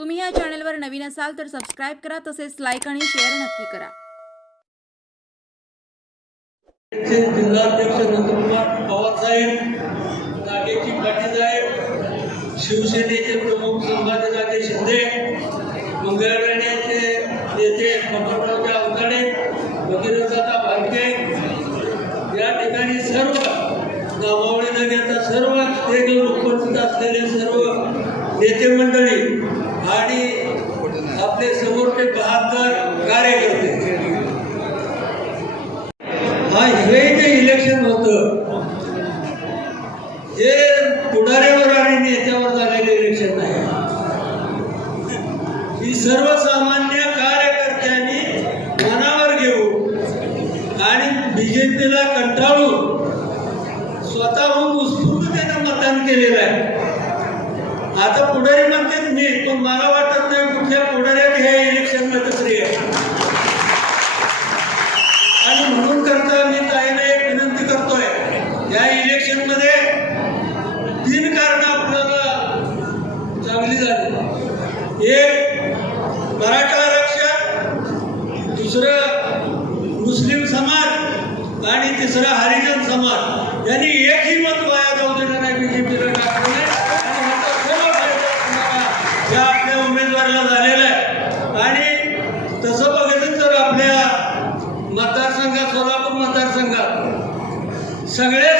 तुम्ही या चॅनलवर नवीन असाल तर सबस्क्राईब करा तसेच लाईक आणि शेअर नक्की करा. जिल्हाध्यक्ष नंदकुमार पवार पवारसाहेब नागेची पाटीलसाहेब शिवसेनेचे प्रमुख संभाजी संभाजीराजे शिंदे मंगळवेड्याचे नेते बबनरावचे अवताडे भगीरथदादा भालके. या ठिकाणी सर्व नामावळी नगरचा सर्व स्टेजवर उपस्थित असलेले सर्व नेते मंडळी आणि आपले समोरचे बहात्तर कार्यकर्ते. हा हे जे इलेक्शन होतं हे पुढाऱ्यावर आणि नेत्यावर झालेलं इलेक्शन नाही. ही सर्वसामान्य कार्यकर्त्यांनी मनावर घेऊन आणि बीजेपीला कंटाळून स्वतःहून उत्स्फूर्ततेनं मतदान केलेलं आहे. आता पुढारी म्हणते पण मला वाटत नाही कुठल्या पुढाऱ्यात हे इलेक्शनमध्ये आहे. आणि म्हणून करता मी ताईला एक विनंती करतोय या इलेक्शनमध्ये तीन कारण आपल्याला चांगली झाली. एक मराठा आरक्षण दुसरं मुस्लिम समाज आणि तिसरं हरिजन समाज. यांनी एकही मत वाया जाऊ देणार नाही बीजेपीला Muchas gracias.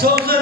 Çok.